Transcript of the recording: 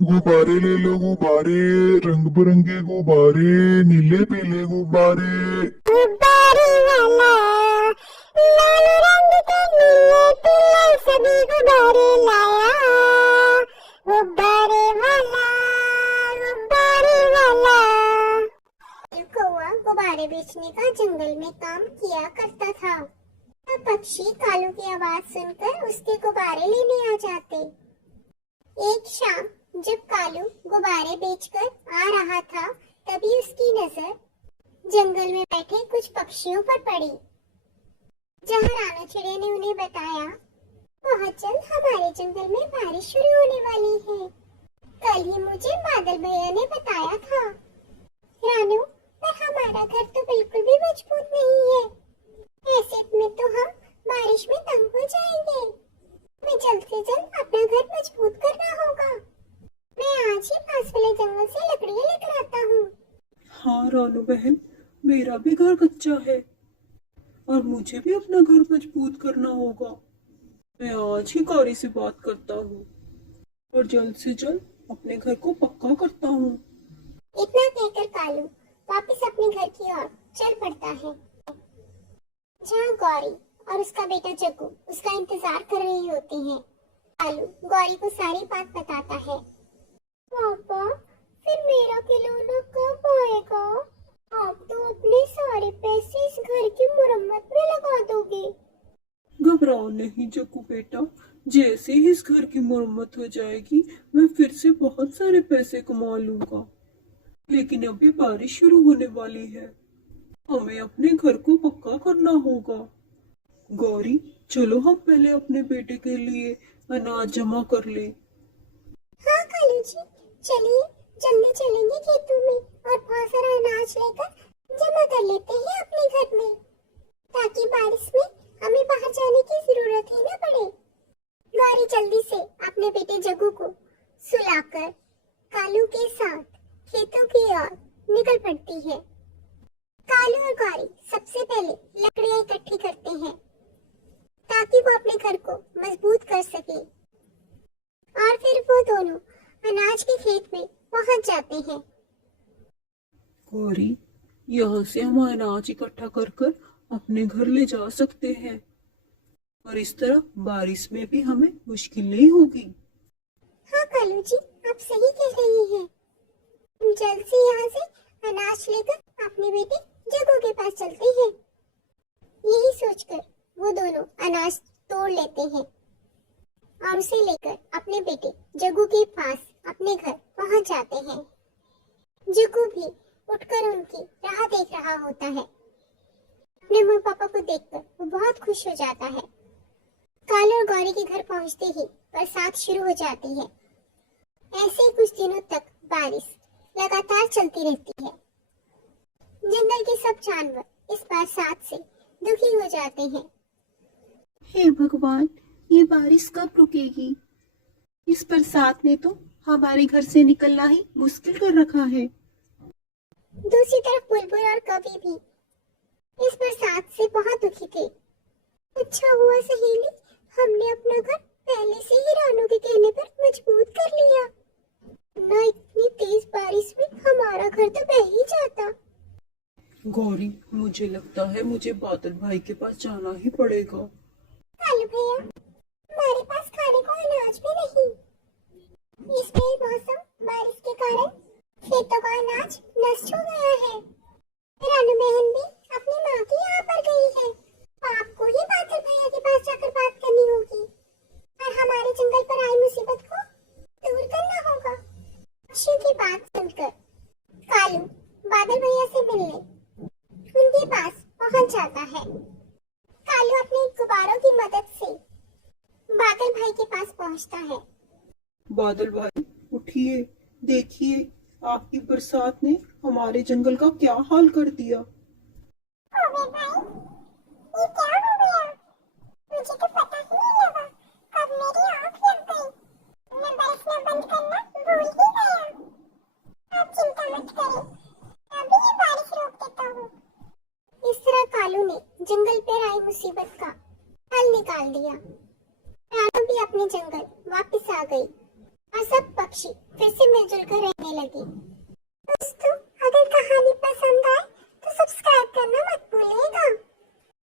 गुब्बारे ले लो गुब्बारे, रंग बिरंगे गुब्बारे, नीले पीले गुब्बारे। गुब्बारे वाला लाल रंग के नीले पीले सभी गुब्बारे लाया। गुब्बारे वाला, गुब्बारे वाला। एक कौवा गुब्बारे बेचने का जंगल में काम किया करता था। तब पक्षी कालू की आवाज सुनकर उसके गुब्बारे लेने आ जाते। एक शाम जब कालू गुब्बारे बेचकर आ रहा था, तभी उसकी नजर जंगल में बैठे कुछ पक्षियों पर पड़ी। जहाँ रानू चिड़िया ने उन्हें बताया, बहुत जल्द हमारे जंगल में बारिश शुरू होने वाली है। कल ही मुझे बादल भैया ने बताया था। रानू, पर हमारा घर तो बिल्कुल भी मजबूत नहीं है। ऐसे में तो हम बारिश में तंग हो जाएंगे। हमें जल्द से जल्द अपना घर मजबूत करना होगा। मैं आज ही पास वाले जंगल से लकड़ियाँ लेकर आता हूँ। हाँ रानू बहन, मेरा भी घर कच्चा है और मुझे भी अपना घर मजबूत करना होगा। मैं आज ही कारी से बात करता हूँ और जल्द से जल्द अपने घर को पक्का करता हूँ। इतना कहकर कालू वापस अपने घर की ओर चल पड़ता है, जहाँ गौरी और उसका बेटा जग्गू उसका इंतजार कर रही होती हैं। कालू गौरी को सारी बात बताता है। पापा, फिर मेरा खिलौना कब आएगा? आप तो अपने सारे पैसे इस घर की मुरम्मत में लगा दोगे। घबराओ नहीं जग्गू बेटा, जैसे ही इस घर की मरम्मत हो जाएगी मैं फिर से बहुत सारे पैसे कमा लूंगा। लेकिन अभी बारिश शुरू होने वाली है, हमें अपने घर को पक्का करना होगा। गौरी, चलो हम पहले अपने बेटे के लिए अनाज जमा कर ले। हाँ कालू जी, चलिए जल्दी चलेंगे खेतों में और बहुत सारा अनाज लेकर जमा कर लेते हैं अपने घर में, ताकि बारिश में हमें बाहर जाने की जरूरत ही न पड़े। गौरी जल्दी से अपने बेटे जग्गू को सुलाकर कालू के साथ खेतों की ओर निकल पड़ती है। कालू और गौरी सबसे पहले लकड़ियां इकट्ठी करते हैं, ताकि वो अपने घर को मजबूत कर सके। और फिर वो दोनों अनाज के खेत में पहुंच जाते हैं। गौरी, यहाँ से हम अनाज इकट्ठा कर कर अपने घर ले जा सकते हैं और इस तरह बारिश में भी हमें मुश्किल नहीं होगी। हाँ कालू जी, आप सही कह रही हैं। हम जल्द से यहाँ से अनाज लेकर अपने बेटे जग्गू के पास चलते हैं। यही सोचकर वो दोनों अनाज तोड़ लेते हैं और उसे लेकर अपने बेटे जग्गू के पास अपने घर पहुंच जाते हैं। जग्गू भी उठकर उनकी राह देख रहा होता है। अपने मम्मी पापा को देखकर वो बहुत खुश हो जाता है। कालू और गौरी के घर पहुंचते ही बरसात शुरू हो जाती है। ऐसे ही कुछ दिनों तक बारिश लगातार चलती रहती है। जंगल के सब जानवर इस बरसात से दुखी हो जाते हैं। हे भगवान, ये बारिश कब रुकेगी? इस बरसात ने तो हमारे घर से निकलना ही मुश्किल कर रखा है। दूसरी तरफ बुलबुल और कवि भी इस बरसात से बहुत दुखी थे। अच्छा हुआ सहेली, हमने अपना घर पहले से ही रानू के कहने पर मजबूत कर लिया, न इतनी तेज बारिश में हमारा घर तो बह ही जाता। गौरी, मुझे लगता है मुझे बादल भाई के पास जाना ही पड़ेगा। कालू भैया, हमारे पास खाने को अनाज भी नहीं। इस बेमौसम बारिश के कारण खेतों का अनाज नष्ट हो गया है। रानू बहन भी अपनी माँ की यहाँ पर गई है। आपको ही बादल भैया के पास जाकर बात करनी होगी और हमारे जंगल पर आई मुसीबत को दूर करना होगा। पक्षियों की बात सुनकर कालू बादल भैया से मिलने उनके पास पहुंच जाता है। कालू अपने गुब्बारों की मदद से बादल भाई के पास पहुंचता है। बादल भाई, उठिए, देखिए आपकी बरसात ने हमारे जंगल का क्या हाल कर दिया। ओबे भाई, ये क्या हो गया? मुझे तो पता ही नहीं लगा कब मेरी आँख लग गई। मैं बरसना बंद करना भूल ही गया। आप चिंता मत करें, अभी ये बारिश रोक देता हूँ। इस तरह कालू ने जंगल पर आई मुसीबत का हल निकाल दिया। रानू भी अपने जंगल वापस आ गई और सब पक्षी फिर से मिलजुल कर रहने लगे। दोस्तों,